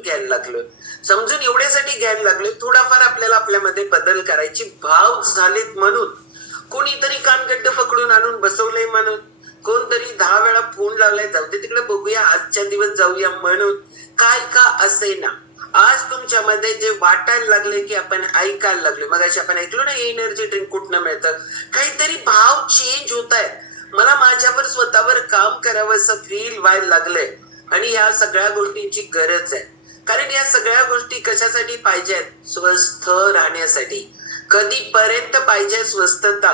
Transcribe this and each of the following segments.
घ्यायला लागलो. समजून एवढ्यासाठी घ्यायला लागलो, थोडाफार आपल्याला आपल्यामध्ये बदल करायची भाव झालेत म्हणून. कोणीतरी कानगड्ड पकडून आणून बसवलंय म्हणून, कोणतरी 10 वेळा फोन लावलाय, जाऊ दे तिकडे बघूया आजच्या दिवस जाऊया म्हणून, काय का असे ना, आज तुमच्यामध्ये जे वाटायला लागले की आपण ऐकायला लागलो. मग अशी आपण ऐकलो ना एनर्जी ड्रिंक कुठनं मिळतं, काहीतरी भाव चेंज होत आहे. मला माझ्यावर स्वतःवर काम करावं असं फील व्हायला लागलंय. आणि या सगळ्या गोष्टींची गरज आहे. कारण या सगळ्या गोष्टी कशासाठी पाहिजे आहेत? स्वस्थ राहण्यासाठी. कधीपर्यंत पाहिजे स्वस्थता?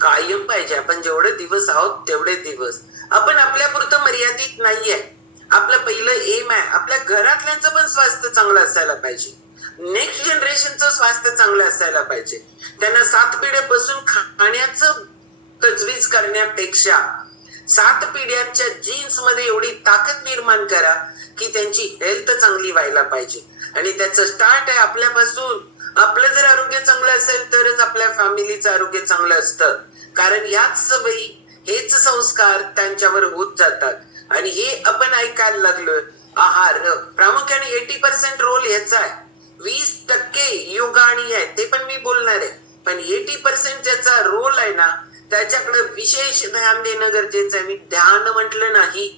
कायम पाहिजे. आपण जेवढे दिवस आहोत तेवढे दिवस. आपण आपल्यापुरतं मर्यादित नाहीये. आपलं पहिलं एम आहे आपल्या घरातल्यांचं पण स्वास्थ्य चांगलं असायला पाहिजे. नेक्स्ट जनरेशनचं स्वास्थ्य चांगलं असायला पाहिजे. त्यांना 7 पिढ्यापासून खाण्याचं तजवीज करण्यापेक्षा 7 पिढ्यांच्या जीन्स मध्ये एवढी ताकद निर्माण करा की त्यांची हेल्थ चांगली व्हायला पाहिजे. आणि त्याचं स्टार्ट आहे आपल्यापासून. आपलं जर आरोग्य चांगलं असेल तरच आपल्या फॅमिलीचं आरोग्य चांगलं असतं. कारण याच सवयी, हेच संस्कार त्यांच्यावर होत जातात. आणि हे आपण ऐकायला लागलो. आहार प्रामुख्याने 80% रोल याचा आहे. 20% योगा आणि आहे ते पण मी बोलणार आहे. पण 80% ज्याचा रोल आहे ना, त्याच्याकडे विशेष ध्यान देणं गरजेचं आहे. मी ध्यान म्हटलं नाही,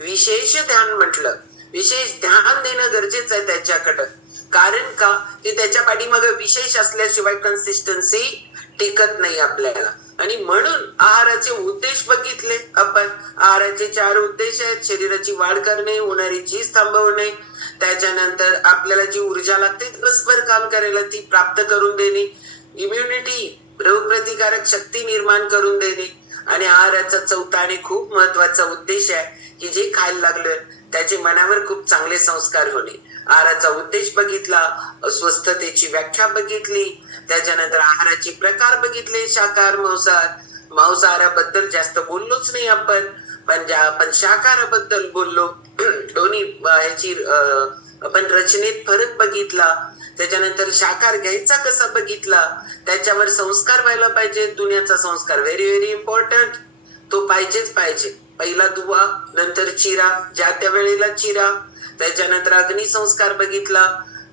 विशेष ध्यान म्हटलं. विशेष ध्यान देणं गरजेचं आहे त्याच्याकडं. कारण का ते त्याच्या पाठीमागे विशेष असल्याशिवाय कन्सिस्टन्सी टिकत नाही आपल्याला. आणि म्हणून आहाराचे उद्देश बघितले आपण. आहाराचे 4 उद्देश आहेत. शरीराची वाढ करणे, होणारी झीज थांबवणे, त्याच्यानंतर आपल्याला जी ऊर्जा लागते परस्पर काम करायला ती प्राप्त करून देणे, इम्युनिटी रोगप्रतिकारक शक्ती निर्माण करून देणे. आणि आहाराचा 4था आणि खूप महत्वाचा उद्देश आहे की जे खायला लागलं त्याचे मनावर खूप चांगले संस्कार होणे. आहाराचा उद्देश बघितला, अस्वस्थतेची व्याख्या बघितली, त्याच्यानंतर आहाराचे प्रकार बघितले, शाकाहार मांसाहार. मांसाहाराबद्दल जास्त बोललोच नाही आपण, पण आपण शाकाहाराबद्दल बोललो. दोन्ही ह्याची आपण रचनेत फरक बघितला. त्याच्यानंतर शाकाहार घ्यायचा कसा बघितला, त्याच्यावर संस्कार व्हायला पाहिजे. दुनियाचा संस्कार व्हेरी व्हेरी इम्पॉर्टंट, तो पाहिजेच पाहिजे. पहिला दुवा, नंतर चिरा, ज्या त्या वेळेला चिरा. त्याच्यानंतर अग्निसंस्कार बघितला.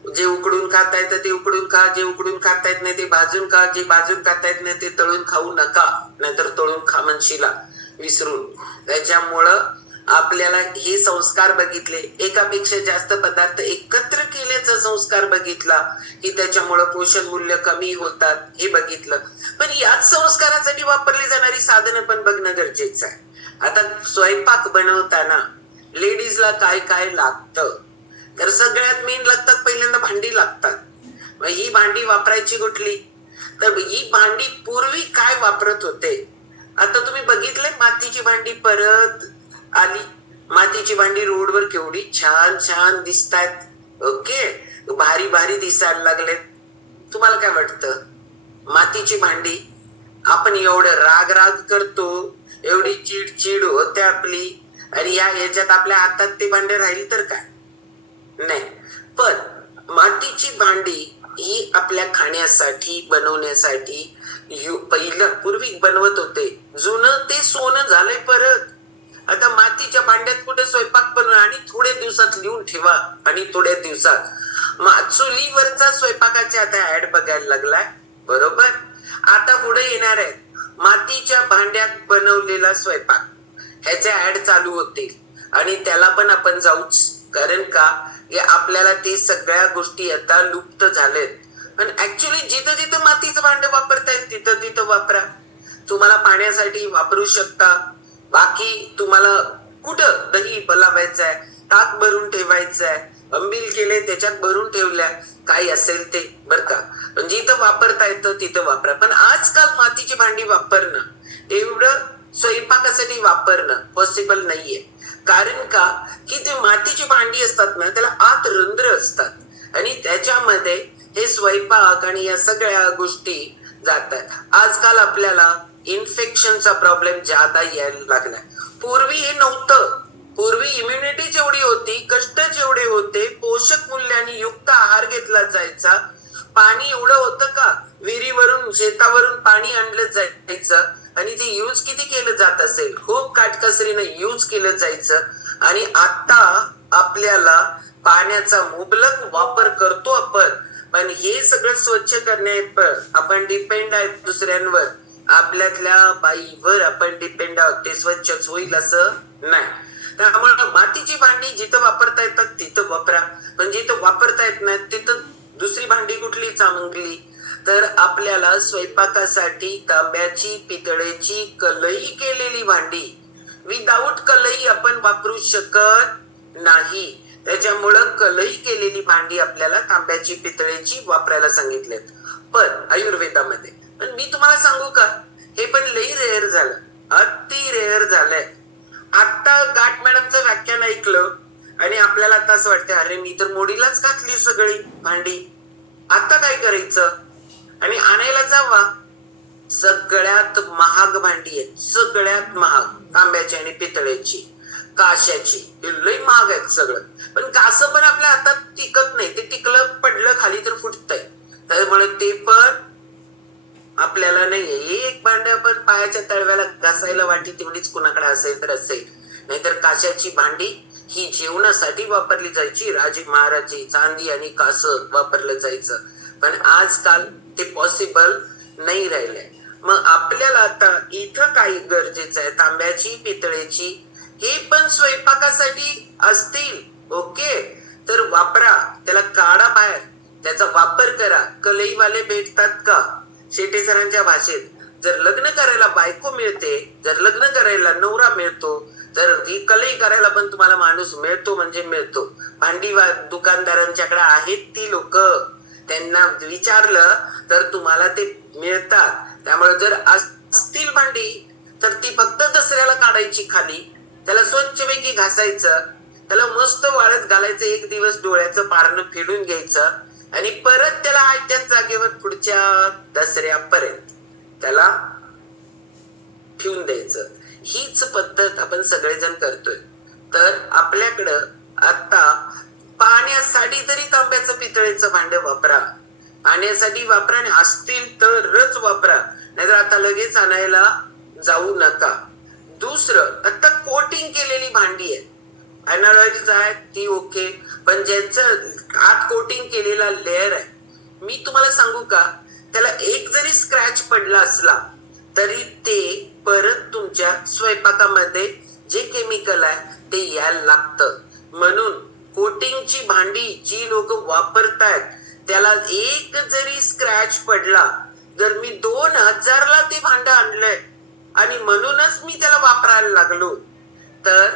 जे उकडून खाता येतं ते उकडून खा, जे उकडून खाता येत नाही ते भाजून खा, जे भाजून खाता येत नाही ते तळून खाऊ नका, नाहीतर तळून खा म्हणशीला विसरून. त्याच्यामुळं आपल्याला हे संस्कार बघितले. एकापेक्षा जास्त पदार्थ एकत्र केल्याचा संस्कार बघितला की त्याच्यामुळं पोषण मूल्य कमी होतात, हे बघितलं. पण याच संस्कारासाठी वापरली जाणारी साधनं पण बघणं गरजेचं आहे. आता स्वयंपाक बनवताना लेडीजला काय काय लागतं, तर सगळ्यात मेन लागतात पहिल्यांदा भांडी लागतात. मग ही भांडी वापरायची कुठली, तर ही भांडी पूर्वी काय वापरत होते. आता तुम्ही बघितलंय मातीची भांडी परत आली. मातीची भांडी रोडवर केवढी छान छान दिसतायत. ओके, भारी भारी दिसायला लागलेत. तुम्हाला काय वाटतं, मातीची भांडी आपण एवढं राग राग करतो, एवढी चिडचिड होते आपली, आणि या ह्याच्यात आपल्या हातात ते भांडे राहील तर काय नाही. पण मातीची भांडी ही आपल्या खाण्यासाठी बनवण्यासाठी पहिलं पूर्वी बनवत होते. जुनं ते सोनं झालंय परत. आता मातीच्या भांड्यात कुठे स्वयंपाक बनवा आणि थोड्या दिवसात लिहून ठेवा, आणि थोड्या दिवसात चुलीवरचा स्वयंपाकाचे आता ऍड बघायला लागलाय. बरोबर, आता पुढे येणार आहे मातीच्या भांड्यात बनवलेला स्वयंपाक, ह्याच्या ऍड चालू होतील. आणि त्याला पण आपण जाऊच. कारण का आपल्याला ते सगळ्या गोष्टी आता लुप्त झालेत. पण ऍक्च्युली जिथं जिथं मातीचं भांड वापरतायत तिथं तिथं वापरा. तुम्हाला पाण्यासाठी वापरू शकता. बाकी तुम्हाला कुठं दही लावायचं आहे, ताक भरून ठेवायचं आहे, अंबिल केले त्याच्यात भरून ठेवल्या, काही असेल ते बर का. पण जिथं वापरता येतं तिथं वापरा. पण आजकाल मातीची भांडी वापरणं, एवढं स्वयंपाकासाठी वापरणं पॉसिबल नाहीये. कारण का की ते मातीची भांडी असतात ना, त्याला आत रंध्र असतात, आणि त्याच्यामध्ये हे स्वयंपाक आणि या सगळ्या गोष्टी जातात. आजकाल आपल्याला इन्फेक्शनचा प्रॉब्लेम ज्यादा यायला लागलाय. पूर्वी हे नव्हतं. पूर्वी इम्युनिटी जेवढी होती, कष्ट जेवढे होते, पोषक मूल्याने युक्त आहार घेतला जायचा. पाणी एवढं होतं का, विहिरीवरून शेतावरून पाणी आणलं जायचं, आणि ते यूज किती केलं जात असेल, खूप काटकसरीने यूज केलं जायचं. आणि आता आपल्याला पाण्याचा मुबलक वापर करतो आपण, पण हे सगळं स्वच्छ करण्यात आपण डिपेंड आहे दुसऱ्यांवर, आपल्यातल्या बाईवर आपण डिपेंड आहोत. ते स्वच्छच होईल असं नाही. त्यामुळे मातीची भांडी जिथं वापरता येतात तिथं वापरा, पण जिथं वापरता येत नाही तिथं दुसरी भांडी कुठली चांगली. तर आपल्याला स्वयंपाकासाठी तांब्याची, पितळेची, कलई केलेली भांडी, विदाऊट कलई आपण वापरू शकत नाही. त्याच्यामुळं कलई केलेली भांडी आपल्याला तांब्याची, पितळेची वापरायला सांगितलेत पण आयुर्वेदामध्ये. पण मी तुम्हाला सांगू का, हे पण लई रेअर झालं, अति रेअर झालंय. आता गाठ मॅडमचं व्याख्यान ऐकलं आणि आपल्याला आता असं वाटतं, अरे मी तर मोडीलाच घातली सगळी भांडी, आता काय करायचं? आणि आणायला जावा, सगळ्यात महाग भांडी आहेत, सगळ्यात महाग तांब्याची आणि पितळेची, काशाची, लई महाग आहेत सगळं. पण कासं पण आपल्या हातात टिकत नाही, ते टिकलं पडलं खाली तर फुटतंय. त्यामुळे ते पण आपल्याला नाहीये. एक भांड आपण पायाच्या तळव्याला घासायला वाटी तेवढीच कुणाकडे असेल तर असेल, नाहीतर काशाची भांडी ही जेवणासाठी वापरली जायची. राजे महाराजे चांदी आणि कासं वापरलं जायचं, पण आजकाल ते पॉसिबल नाही राहिलंय. मग आपल्याला आता इथं काही गरजेचं आहे, तांब्याची, पितळेची हे पण स्वयंपाकासाठी असतील, ओके, तर वापरा, त्याला काढा बाहेर, त्याचा वापर करा. कलईवाले भेटतात का शेटे सरांच्या भाषेत? जर लग्न करायला बायको मिळते, जर लग्न करायला नवरा मिळतो, तर ही कलई करायला पण तुम्हाला माणूस मिळतो म्हणजे मिळतो. भांडी दुकानदारांच्याकडे आहेत ती लोक, त्यांना विचारलं तर तुम्हाला ते मिळतात. त्यामुळे जर असतील भांडी तर ती फक्त दसऱ्याला काढायची खाली, त्याला स्वच्छपैकी घासायचं, त्याला मस्त वाळत घालायचं, एक दिवस डोळ्याचं पारणं फेडून घ्यायचं आणि परत त्याला त्याच जागेवर पुढच्या दसऱ्यापर्यंत त्याला ठेवून द्यायचं. हीच पद्धत आपण सगळेजण करतोय. तर आपल्याकडं आता पाण्यासाठी तरी तांब्याचं, पितळेचं भांड वापरा, पाण्यासाठी वापरा आणि असतील तरच वापरा, नाहीतर आता लगेच आणायला जाऊ नका. दुसरं, आता कोटिंग केलेली भांडी आहे, अनालॉजीच आहे ती ओके, पण ज्यांचं आत कोटिंग केलेला लेअर आहे, मी तुम्हाला सांगू का, त्याला एक जरी स्क्रॅच पडला असला तरी ते परत तुमच्या स्वयंपाकामध्ये जे केमिकल आहे ते यायला लागतं. म्हणून कोटिंगची भांडी जी लोक वापरतायत त्याला एक जरी स्क्रॅच पडला, जर मी 2000ला ते भांड आणलंय आणि म्हणूनच मी त्याला वापरायला लागलो, तर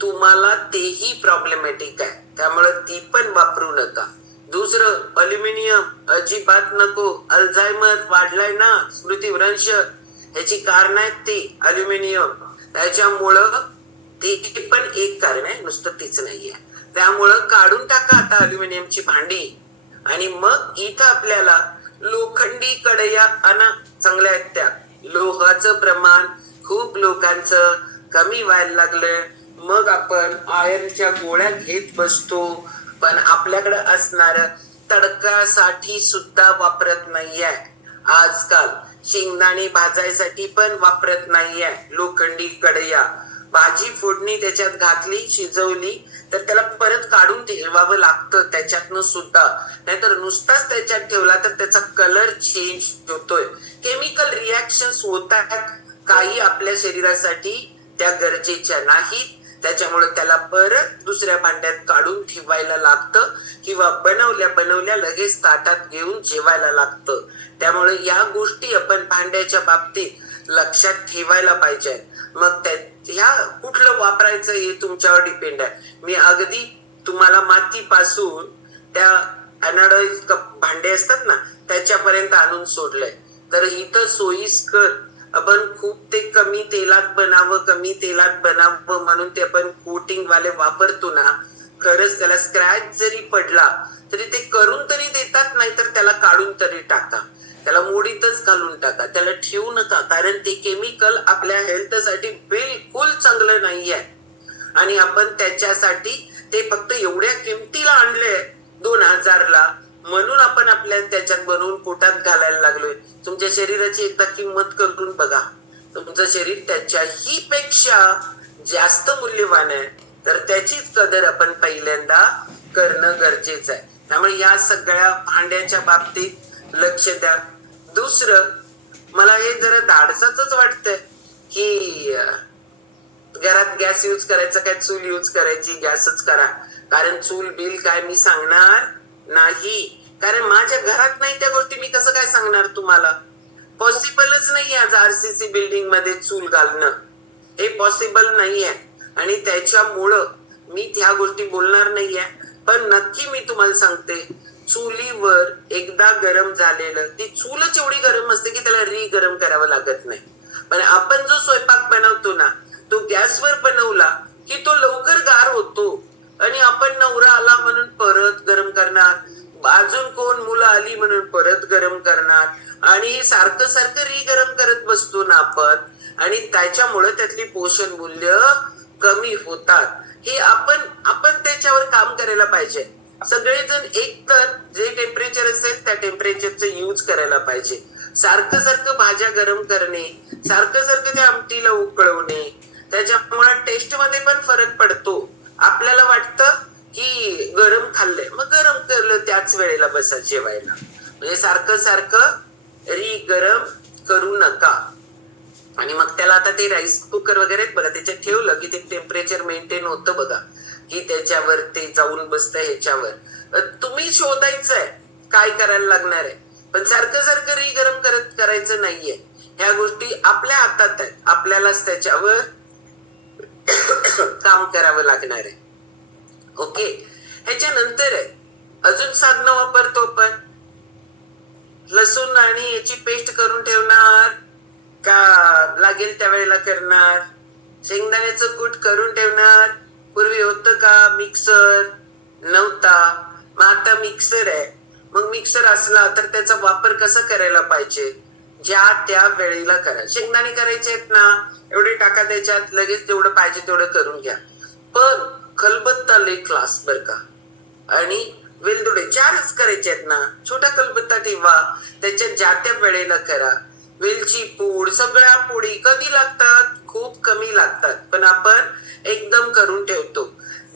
तुम्हाला तेही प्रॉब्लेमॅटिक आहे, त्यामुळे ती पण वापरू नका. दुसरं, अल्युमिनियम अजिबात नको. अल्झायमर वाढलाय ना, स्मृतिभ्रंश, ह्याची कारण आहेत ती अल्युमिनियम. त्याच्यामुळं ते पण एक कारण आहे, नुसतं तीच नाहीये. त्यामुळं काढून टाका आता अल्युमिनियमची भांडी. आणि मग इथं आपल्याला लोखंडी कढया आणा, चांगल्या आहेत त्या. लोहाचं प्रमाण खूप लोकांचं कमी व्हायला लागलं, मग आपण आयर्नच्या गोळ्या घेत बसतो, पण आपल्याकडे असणार तडकासाठी सुद्धा वापरत नाहीये आजकाल. शेंगदाणे भाजायसाठी पण वापरत नाहीये लोखंडी कढया. भाजी फोडणी त्याच्यात घातली, शिजवली तर त्याला परत काढून ठेवावं लागतं त्याच्यातनं सुद्धा, नाहीतर नुसताच त्याच्यात ठेवला तर त्याचा कलर चेंज होतोय. केमिकल रिॲक्शन्स होतात, काही आपल्या शरीरासाठी त्या गरजेच्या नाहीत, त्याच्यामुळे त्याला परत दुसऱ्या भांड्यात काढून ठेवायला लागतं किंवा बनवल्या लगेच ताटात घेऊन जेवायला लागतं. त्यामुळे या गोष्टी आपण भांड्याच्या बाबतीत लक्षात ठेवायला पाहिजे. मग ह्या कुठलं वापरायचं हे तुमच्यावर डिपेंड आहे. मी अगदी तुम्हाला मातीपासून त्या अनाडॉइज भांडे असतात ना त्याच्यापर्यंत आणून सोडलंय. तर इथं सोयीस्कर आपण खूप ते कमी तेलात बनावं म्हणून ते आपण कोटिंग वाले वापरतो ना, खरंच त्याला स्क्रॅच जरी पडला तरी ते करून तरी देतात, नाहीतर त्याला काढून तरी टाका, त्याला मोडीतच घालून टाका, त्याला ठेवू नका, कारण ते केमिकल आपल्या हेल्थसाठी बिलकुल चांगलं नाहीये. आणि आपण त्याच्यासाठी ते फक्त एवढ्या किमतीला आणले 2000ला, म्हणून आपण आपल्या त्याच्यात बनवून पोटात घालायला लागलोय. तुमच्या शरीराची एकदा किंमत करून बघा, तुमचं शरीर त्याच्याही पेक्षा जास्त मूल्यवान आहे, तर त्याचीच कदर आपण पहिल्यांदा करणं गरजेचं आहे. त्यामुळे या सगळ्या भांड्याच्या बाबतीत लक्ष द्या. दुसरं मला हे जरा धाडसाच वाटतंय की घरात गॅस यूज करायचा काय चूल यूज करायची, गॅसच करा. कारण चूल बिल काय मी सांगणार नाही, कारण माझ्या घरात नाही त्या गोष्टी मी कसं काय सांगणार तुम्हाला. पॉसिबलच नाही आज आरसीसी बिल्डिंग मध्ये चूल घालणं, हे पॉसिबल नाहीये. आणि त्याच्यामुळं मी त्या गोष्टी बोलणार नाहीये. पण नक्की मी तुम्हाला सांगते, चुलीवर एकदा गरम झालेलं, ती चूलच एवढी गरम असते की त्याला गरम करावं लागत नाही. पण आपण जो स्वयंपाक बनवतो ना, तो गॅसवर बनवला की तो लवकर गार होतो. आणि आपण नवरा आला म्हणून परत गरम करणार, अजून कोण मुलं आली म्हणून परत गरम करणार, आणि सारखं सारखं गरम करत बसतो ना आपण. आणि त्याच्यामुळे त्यातली पोषण मूल्य कमी होतात. हे आपण त्याच्यावर काम करायला पाहिजे. सगळेजण एक तर जे टेम्परेचर असेल त्या टेम्परेचरचं यूज करायला पाहिजे. सारखं सारखं भाज्या गरम करणे, सारखं सारखं त्या आमटीला उकळवणे, त्याच्यामुळे टेस्ट मध्ये पण फरक पडतो. आपल्याला वाटतं की गरम खाल्लंय, मग गरम करलं त्याच वेळेला बसा जेवायला. म्हणजे सारखं सारखं गरम करू नका. आणि मग त्याला आता ते राईस कुकर वगैरे बघा, त्याच्यात ठेवलं की ते टेम्परेचर मेंटेन होतं बघा, की त्याच्यावर ते जाऊन बसतं. ह्याच्यावर तुम्ही शोधायचंय काय करायला लागणार आहे. पण सारखं सारखं गरम करायचं नाहीये. ह्या गोष्टी आपल्या हातात आहेत, आपल्यालाच त्याच्यावर काम करावं लागणार आहे. ओके. ह्याच्यानंतर आहे अजून साधनं वापरतो आपण. लसूण आणि याची पेस्ट करून ठेवणार का लागेल त्यावेळेला करणार. शेंगदाण्याचं कूट करून ठेवणार. पूर्वी होतं का मिक्सर? नव्हता. मग आता मिक्सर आहे. मग मिक्सर असला तर त्याचा वापर कसा करायला पाहिजे, ज्या त्या वेळेला करा. शेंगदाणे करायचे आहेत ना, एवढे टाका त्याच्यात, लगेच जेवढं पाहिजे तेवढं करून घ्या. पण खलबत्ता लय क्लास बर का. आणि वेलदोडे 4च करायचे आहेत ना, छोटा खलबत्ता ठेवा, त्याच्यात ज्या त्या वेळेला करा. वेलची पूड, सगळ्या पोळी कधी लागतात, खूप कमी लागतात, पण आपण एकदम करून ठेवतो.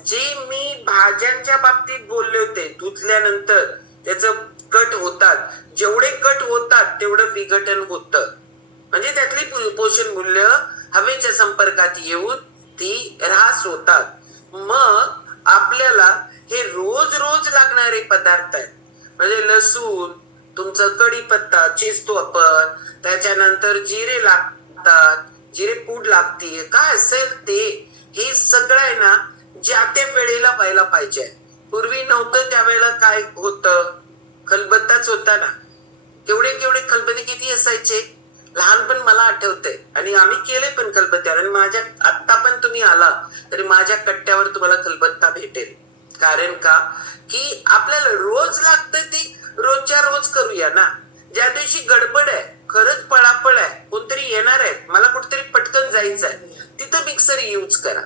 जे मी भाज्यांच्या बाबतीत बोलले होते, धुतल्यानंतर त्याचं कट होतात, जेवढे कट होतात तेवढं विघटन होतं. म्हणजे त्यातली पोषण मूल्य हवेच्या संपर्कात येऊन ती ऱ्हास होतात. मग आपल्याला हे रोज रोज लागणारे पदार्थ आहेत. म्हणजे लसूण, तुमचं कढीपत्ता चेचतो आपण, त्याच्यानंतर जिरे लागतात, जिरे पूड लागते, काय असेल ते, हे सगळं आहे ना ज्या त्या वेळेला व्हायला पाहिजे. पूर्वी नव्हतं त्यावेळेला काय होतं, खलबत्ताच होता ना. केवढे केवढे खलबत्ते किती असायचे, लहानपण मला आठवतंय. आणि आम्ही केले पण खलबत्त्यावर. आणि माझ्या आत्ता पण तुम्ही आला तरी माझ्या कट्ट्यावर तुम्हाला खलबत्ता भेटेल. कारण का की आपल्याला रोज लागतं, ती रोजच्या रोज करूया ना. ज्या दिवशी गडबड आहे, खरंच पळापळ आहे, कोणतरी येणार आहे, मला कुठेतरी पटकन जायचं आहे, तिथं मिक्सर यूज करा.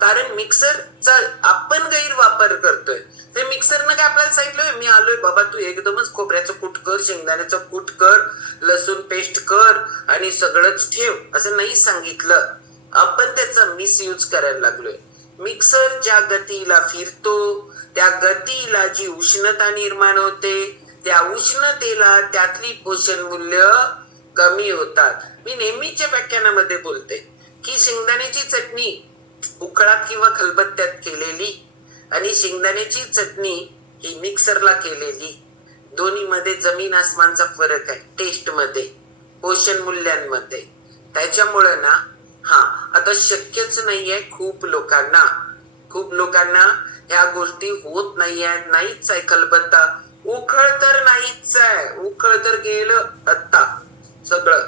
कारण मिक्सरचा आपण गैरवापर करतोय. ते मिक्सरनं काय आपल्याला सांगितलंय, मी आलोय बाबा, तू एकदमच खोबऱ्याचं कूट कर, शेंगदाण्याचं कूट कर, लसूण पेस्ट कर आणि सगळंच ठेव, असं नाही सांगितलं. आपण त्याचा मिसयूज करायला लागलोय. मिक्सर ज्या गतीला फिरतो, त्या गतीला जी उष्णता निर्माण होते, त्या उष्णतेला त्यातली पोषण मूल्य कमी होतात. मी नेहमीच्या व्याख्यानामध्ये बोलते की शेंगदाण्याची चटणी उकळात किंवा खलबत्त्यात केलेली आणि शेंगदाण्याची चटणी ही मिक्सरला केलेली, दोन्ही मध्ये जमीन आसमानचा फरक आहे. टेस्ट मध्ये, पोषण मूल्यांमध्ये. त्याच्यामुळे ना आता शक्यच नाहीये खूप लोकांना ह्या गोष्टी होत नाहीच आहे. खलबत्ता उखळ तर नाहीच आहे, उखळ तर गेलं आता सगळं.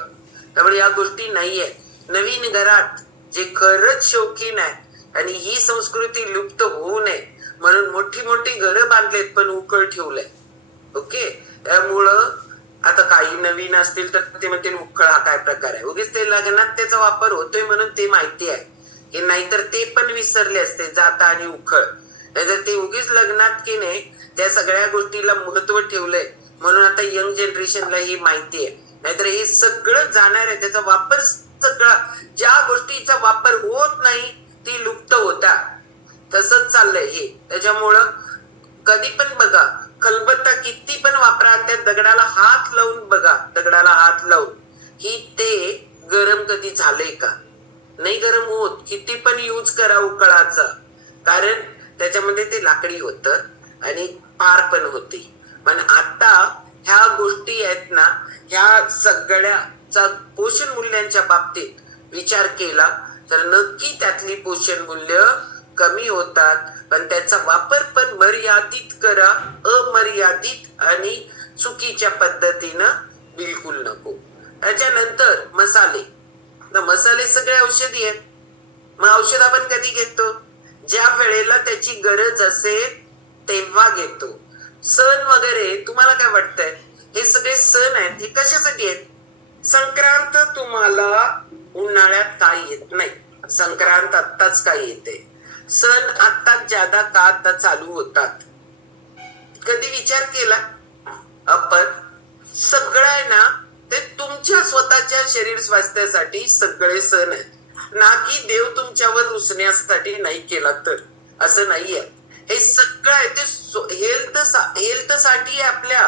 त्यामुळे या गोष्टी नाहीये. नवीन घरात जे खरंच शौकीन आहे आणि ही संस्कृती लुप्त होऊ नये म्हणून मोठी मोठी घरं बांधलेत पण उकळ ठेवलंय. ओके. त्यामुळं आता काही नवीन असतील तर ते म्हणतील उकळ हा काय प्रकार आहे. उगीच ते लग्नात त्याचा वापर होतोय म्हणून ते माहिती आहे, की नाहीतर ते पण विसरले असते, जाता आणि उखळ. नाहीतर ते उगीच लग्नात की नाही त्या सगळ्या गोष्टीला महत्व ठेवलंय म्हणून आता यंग जनरेशनला ही माहिती आहे. नाहीतर हे सगळं जाणार आहे, त्याचा वापर सगळा, ज्या गोष्टीचा वापर होत नाही ती लुप्त होता. तसंच चाललंय हे. त्याच्यामुळं कधी पण बघा, खलबत्ता किती पण वापरा, त्या दगडाला हात लावून बघा, दगडाला हात लावून की ते गरम कधी झालंय का? नाही गरम होत. किती पण यूज करा उकळाचा, कारण त्याच्यामध्ये ते लाकडी होतं आणि पार पण होते. पण आता ह्या गोष्टी आहेत ना, ह्या सगळ्याचा पोषण मूल्यांच्या बाबतीत विचार केला तर नक्की त्यातली पोषण मूल्य कमी होतात. पण त्याचा वापर पण मर्यादित करा, अमर्यादित आणि चुकीच्या पद्धतीनं बिलकुल नको. त्याच्यानंतर मसाले. मसाले सगळे औषधी आहेत. मग औषध आपण कधी घेतो? ज्या वेळेला त्याची गरज असेल तेव्हा घेतो. सण वगैरे तुम्हाला काय वाटतंय? हे सगळे सण आहेत, हे कशासाठी आहेत? संक्रांत तुम्हाला उन्हाळ्यात काय येत नाही, संक्रांत आत्ताच काय येते. सण आत्ताच ज्यादा का आता चालू होतात. कधी विचार केला आपण? सगळं आहे ना ते तुमच्या स्वतःच्या शरीर स्वास्थ्यासाठी सगळे सण आहेत, ना की देव तुमच्यावर रुसण्यासाठी नाही केला तर. असं नाहीये. हे सगळं आहे ते हेल्थ साठी आपल्या.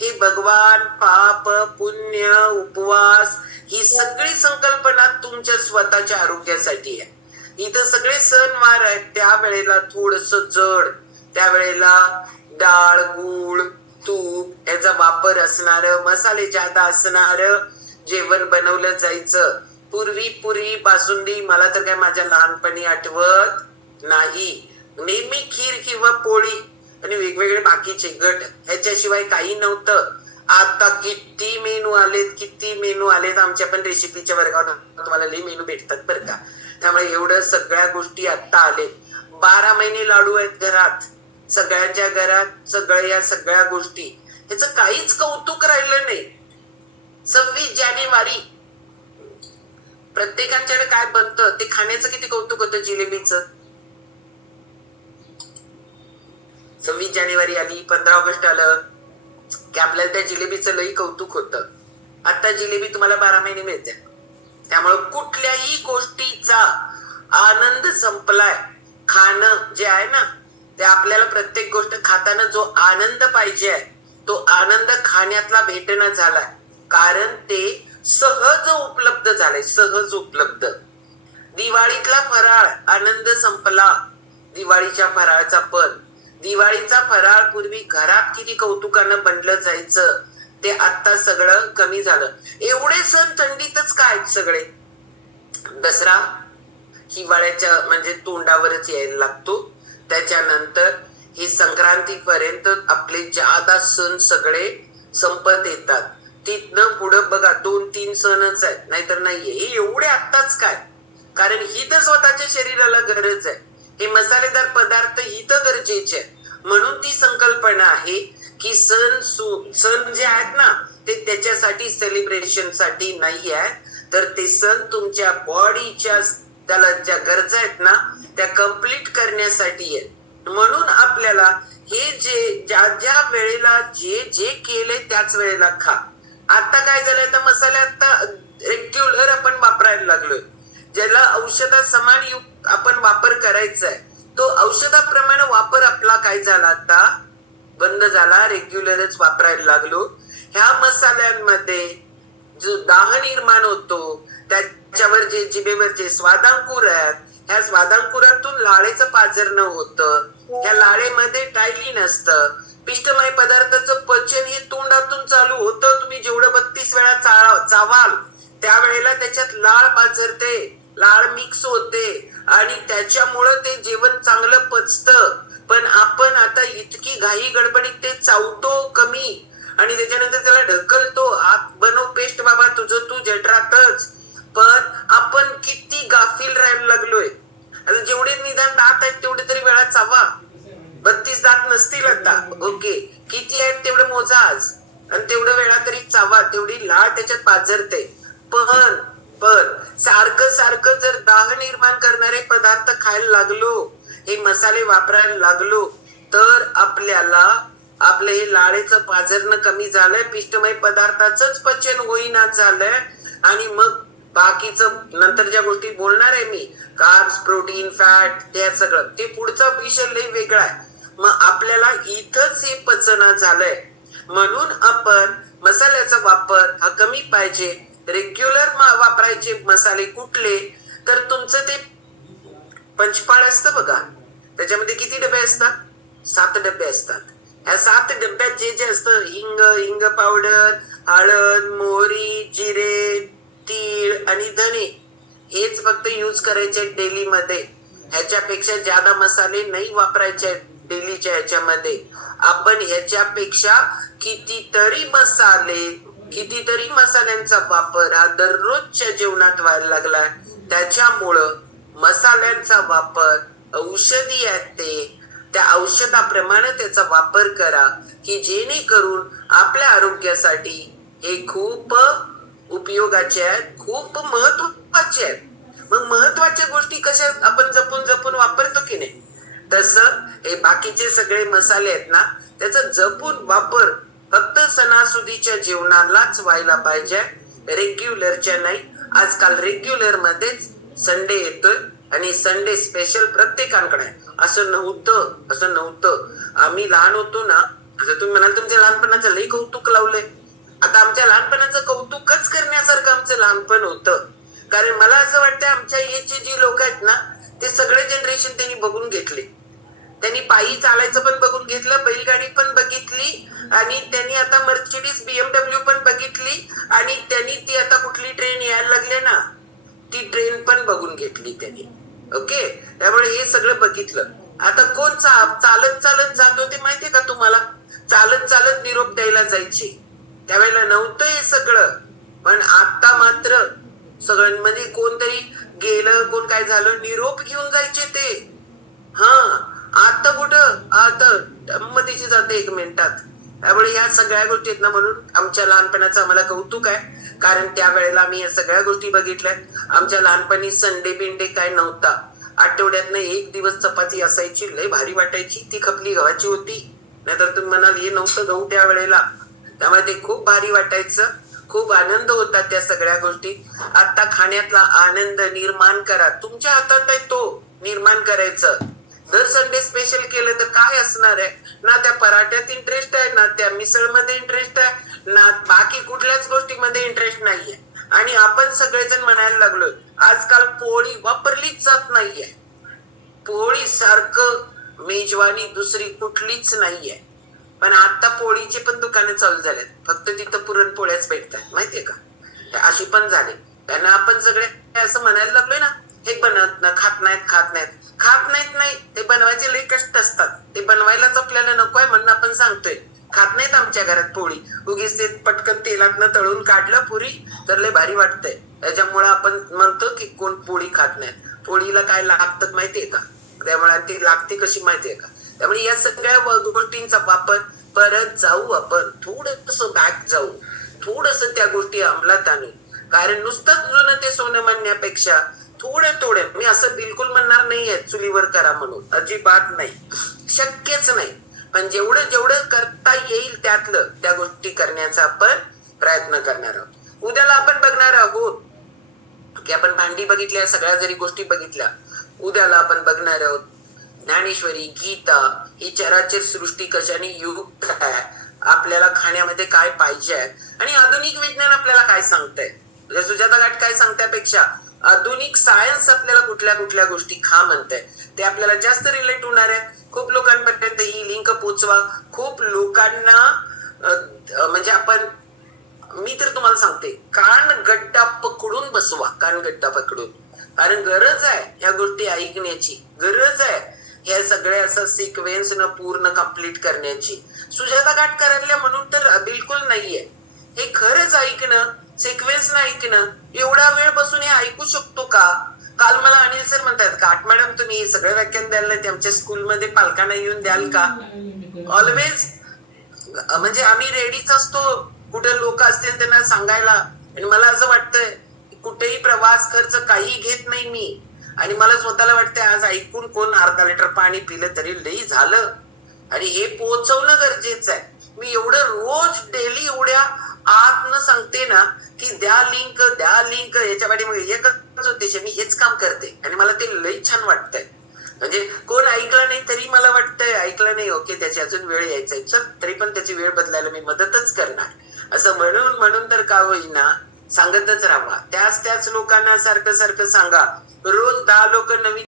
हे भगवान, पाप, पुण्य, उपवास, ही सगळी संकल्पना तुमच्या स्वतःच्या आरोग्यासाठी आहे. इथं सगळे सणवार आहेत, त्यावेळेला थोडस जड, त्यावेळेला डाळ, गूळ, तूप याचा वापर असणार, मसाले जादा असणार जेवण बनवलं जायचं. पूर्वी बासुंदी मला तर काय माझ्या लहानपणी आठवत नाही. नेहमी खीर किंवा पोळी आणि वेगवेगळे बाकीचे गट, ह्याच्याशिवाय काही नव्हतं. आता किती मेनू आलेत. आमच्या पण रेसिपीच्या वर्गावर तुम्हाला लई मेनू भेटतात बरं का. त्यामुळे एवढं सगळ्या गोष्टी आता आले. 12 महिने लाडू आहेत घरात, सगळ्यांच्या घरात या सगळ्या गोष्टी. ह्याचं काहीच कौतुक राहिलं नाही. 26 जानेवारी प्रत्येकांच्याकडे काय बनतं ते खाण्याचं किती कौतुक होतं. जिलेबीचं 26 जानेवारी आली, 15 ऑगस्ट आलं की आपल्याला त्या जिलेबीचं लई कौतुक होतं. आता जिलेबी तुम्हाला 12 महिने मिळते. त्यामुळे कुठल्याही गोष्टीचा आनंद संपलाय. खाणं जे आहे ना, ते आपल्याला प्रत्येक गोष्ट खाताना जो आनंद पाहिजे तो आनंद खाण्यातला भेटणं झालाय, कारण ते सहज उपलब्ध. दिवाळीतला फराळ आनंद संपला. दिवाळीच्या फराळाचा पण, दिवाळीचा फराळ पूर्वी घरात किती कौतुकानं बनलं जायचं, ते आता सगळं कमी झालं. एवढे सण थंडीतच काय सगळे. दसरा हिवाळ्याच्या म्हणजे तोंडावरच यायला लागतो. त्याच्यानंतर हे संक्रांतीपर्यंत आपले जादा सण सगळे संपत येतात. तिथनं पुढं बघा 2-3 सणच आहेत, नाहीतर नाहीये. हे एवढे आत्ताच काय, कारण ही तर स्वतःच्या शरीराला गरज आहे. हे मसालेदार पदार्थ ही तर गरजेचे आहे. म्हणून ती संकल्पना आहे की सण जे आहेत ना, ते त्याच्यासाठी सेलिब्रेशन साठी नाही आहे, तर ते सण तुमच्या बॉडीच्या त्याला ज्या गरजा आहेत ना त्या कम्प्लीट करण्यासाठी आहे. म्हणून आपल्याला हे ज्या वेळेला जे केले त्याच वेळेला खा. आता काय झालंय, तर मसाले आता रेग्युलर आपण वापरायला लागलोय. ज्याला औषधा समान आपण वापर करायचा आहे, तो औषधाप्रमाणे वापर आपला काय झाला आता बंद झाला. रेग्युलरच वापरायला लागलो. ह्या मसाल्यांमध्ये जो दाह निर्माण होतो, त्याच्यावर जे जिभेवर जे स्वादांकुर आहेत, ह्या स्वादांकुरातून लाळेचं पाझरणं होतं. ह्या लाळेमध्ये टायलिन असतं. पिष्टमय पदार्थाचं पचन हे तोंडातून चालू होतं. तुम्ही जेवढं 32 वेळा चावाल त्यावेळेला त्याच्यात लाळ पाझरते, लाळ मिक्स होते आणि त्याच्यामुळं ते जेवण चांगलं पचतं. पण आपण आता इतकी घाई गडबडीत ते चावतो कमी आणि त्याच्यानंतर त्याला ढकलतो, आत बनव पेस्ट बाबा तुझं तू जठरातच. पण आपण किती गाफील राहायला लागलोय. आता जेवढे निदान दात आहेत तेवढे तरी वेळा चावा. 32 दात नसतील आता, ओके, किती आहेत तेवढे मोजा आज, आणि तेवढं वेळा तरी चावा. तेवढी लाळ त्याच्यात पाझरते. पण सारखं जर दाह निर्माण करणारे पदार्थ खायला लागलो, हे मसाले वापरायला लागलो, तर आपल्याला आपलं हे लाळेचं पाझरणं कमी झालंय, पिष्टमय पदार्थाचंच पचन होईना झालंय. आणि मग बाकीचं नंतर ज्या गोष्टी बोलणार आहे मी, कार्ब्स, प्रोटीन, फॅट, ते सगळं ते पुढचा विषय लई वेगळा आहे. मग आपल्याला इथंच हे पचना झालंय, म्हणून आपण मसाल्याचा वापर हा कमी पाहिजे. रेग्युलर वापरायचे मसाले कुठले, तर तुमचं ते पंचपाळ असतं बघा, त्याच्यामध्ये किती डबे असतात? 7 डबे असतात. ह्या 7 डब्यात जे जे असतं, हिंग पावडर, हळद, मोहरी, जिरे, तीळ आणि धने, हेच फक्त यूज करायचे डेली मध्ये. ह्याच्यापेक्षा ज्यादा मसाले नाही वापरायचे डेलीच्या ह्याच्यामध्ये. आपण ह्याच्यापेक्षा कितीतरी मसाल्यांचा वापर हा दररोजच्या जेवणात व्हायला लागलाय. त्याच्यामुळं मसाल्यांचा वापर औषधी आहेत ते, त्या औषधाप्रमाणे त्याचा वापर करा, की जेणेकरून आपल्या आरोग्यासाठी हे खूप उपयोगाचे आहेत, खूप महत्वाचे आहेत. मग महत्वाच्या गोष्टी कशा आपण जपून जपून वापरतो की नाही, तसं हे बाकीचे सगळे मसाले आहेत ना, त्याचा जपून वापर फक्त सणासुदीच्या जेवणालाच व्हायला पाहिजे, रेग्युलरच्या नाही. आजकाल रेग्युलर मध्येच संडे येतोय आणि संडे स्पेशल प्रत्येकाकडे. असं नव्हतं. आम्ही लहान होतो ना, असं तुम्ही म्हणाल तुमच्या लहानपणाचं लई कौतुक लावलंय. आता आमच्या लहानपणाचं कौतुकच करण्यासारखं आमचं लहानपण होतं. कारण मला असं वाटतं आमच्या एजचे जी लोक आहेत ना, ते सगळे जनरेशन त्यांनी बघून घेतले. त्यांनी पायी चालायचं पण बघून घेतलं, बैलगाडी पण बघितली, आणि त्यांनी आता मर्सिडीज BMW पण बघितली, आणि त्यांनी ती आता कुठली ट्रेन यायला लागले ना, ती ट्रेन पण बघून घेतली त्यांनी. ओके, त्यामुळे हे सगळं बघितलं. आता कोण चालत चालत जात होते माहितीये का तुम्हाला? चालत चालत निरोप द्यायला जायचे. त्यावेळेला नव्हतं हे सगळं, पण आता मात्र सगळं, म्हणजे कोणतरी गेलं, कोण काय झालं, निरोप घेऊन जायचे ते. आता कुठं, आता मधीची जाते 1 मिनिटात. त्यामुळे या सगळ्या गोष्टी आहेत ना, म्हणून आमच्या लहानपणाचं आम्हाला कौतुक आहे, कारण त्यावेळेला आम्ही या सगळ्या गोष्टी बघितल्यात. आमच्या लहानपणी संडे बिंडे काय नव्हता. आठवड्यातनं 1 दिवस चपाती असायची, लय भारी वाटायची. ती खपली गव्हाची होती, नाहीतर तुम्ही म्हणाल हे नव्हतं गहू त्यावेळेला, त्यामुळे ते खूप भारी वाटायचं. खूप आनंद होता त्या सगळ्या गोष्टी. आता खाण्यातला आनंद निर्माण करा, तुमच्या हातात आहे तो निर्माण करायचं. दर संडे स्पेशल केलं तर काय असणार आहे? ना त्या पराठ्यात इंटरेस्ट आहे, ना त्या मिसळमध्ये इंटरेस्ट आहे, ना बाकी कुठल्याच गोष्टीमध्ये इंटरेस्ट नाहीये. आणि आपण सगळेजण म्हणायला लागलोय आजकाल पोळी वापरलीच जात नाहीये. पोळी सारखं मेजवानी दुसरी कुठलीच नाहीये. पण आता पोळीचे पण दुकाने चालू झालेत, फक्त तिथं पुरणपोळ्याच भेटतात, माहितीये का? अशी पण झाले. त्यांना आपण सगळे असं म्हणायला लागलोय ना, हे बनत ना, खात नाहीत नाही, ते बनवायचे लई कष्ट असतात. ते बनवायलाच आपल्याला नकोय म्हणून आपण सांगतोय खात नाहीत आमच्या घरात पोळी. उगीच ते पटकन तेलातनं तळून काढलं पुरी तर लय भारी वाटतंय, त्याच्यामुळे आपण म्हणतो की कोण पोळी खात नाही. पोळीला काय लागतं माहितीये का? त्यामुळे ती लागते कशी माहितीये का? त्यामुळे या सगळ्या गोष्टींचा वापर परत जाऊ, आपण थोडस बॅक जाऊ, थोडस त्या गोष्टी अंमलात आणू. कारण नुसतंच जुनं ते सोनं म्हणण्यापेक्षा थोडे, मी असं बिलकुल म्हणणार नाहीये चुलीवर करा म्हणून, अजिबात नाही, शक्यच नाही. पण जेवढं करता येईल त्यातलं त्या गोष्टी करण्याचा आपण प्रयत्न करणार आहोत. उद्याला आपण बघणार आहोत की आपण भांडी बघितल्या, सगळ्या जरी गोष्टी बघितल्या, उद्याला आपण बघणार आहोत ज्ञानेश्वरी, गीता, ही चराचर सृष्टी कशाने युक्त आहे, आपल्याला खाण्यामध्ये काय पाहिजे आहे, आणि आधुनिक विज्ञान आपल्याला काय सांगतंय. सुजाता घाट काय सांगण्यापेक्षा आधुनिक सायन्स आपल्याला कुठल्या कुठल्या गोष्टी खा म्हणतंय, ते आपल्याला जास्त रिलेट होणार आहे. खूप लोकांपर्यंत ही लिंक पोचवा. खूप लोकांना म्हणजे आपण, मी तर तुम्हाला सांगते, कानगड्डा पकडून बसवा, कानगड्डा पकडून. कारण गरज आहे या गोष्टी ऐकण्याची, गरज आहे या सगळ्या असं सिक्वेन्स न पूर्ण कंप्लीट करण्याची. सुजाता घाट करायला म्हणून तर बिलकुल नाहीये. हे खरंच ऐकणं, सिक्वेन्स न ऐकणं, एवढा वेळ बसून हे ऐकू शकतो का? काल मला अनिल सर म्हणतात, घाट मॅडम तुम्ही हे सगळं व्याख्यान द्याल नाही, आमच्या स्कूलमध्ये पालकांना येऊन द्याल का? ऑलवेज, म्हणजे आम्ही रेडीच असतो, कुठे लोक असतील त्यांना सांगायला. आणि मला असं वाटतंय कुठेही प्रवास खर्च काही घेत नाही मी, आणि मला स्वतःला वाटतंय आज ऐकून कोण अर्धा लिटर पाणी पिलं तरी लई झालं. आणि हे पोहोचवणं गरजेचं आहे. मी एवढं रोज डेली एवढ्या आत न सांगते ना की द्या लिंक याच्या पाठी एकच उद्देश, मी हेच काम करते आणि मला ते लई छान वाटतंय. म्हणजे कोण ऐकलं नाही तरी मला वाटतंय ऐकलं नाही, ओके त्याची अजून वेळ यायचा चल तरी पण त्याची वेळ बदलायला मी मदतच करणार, असं म्हणून म्हणून तर का होईना सांगतच राहा. त्याच लोकांना सारखं सारखं सांगा. रोज 10 लोक नवीन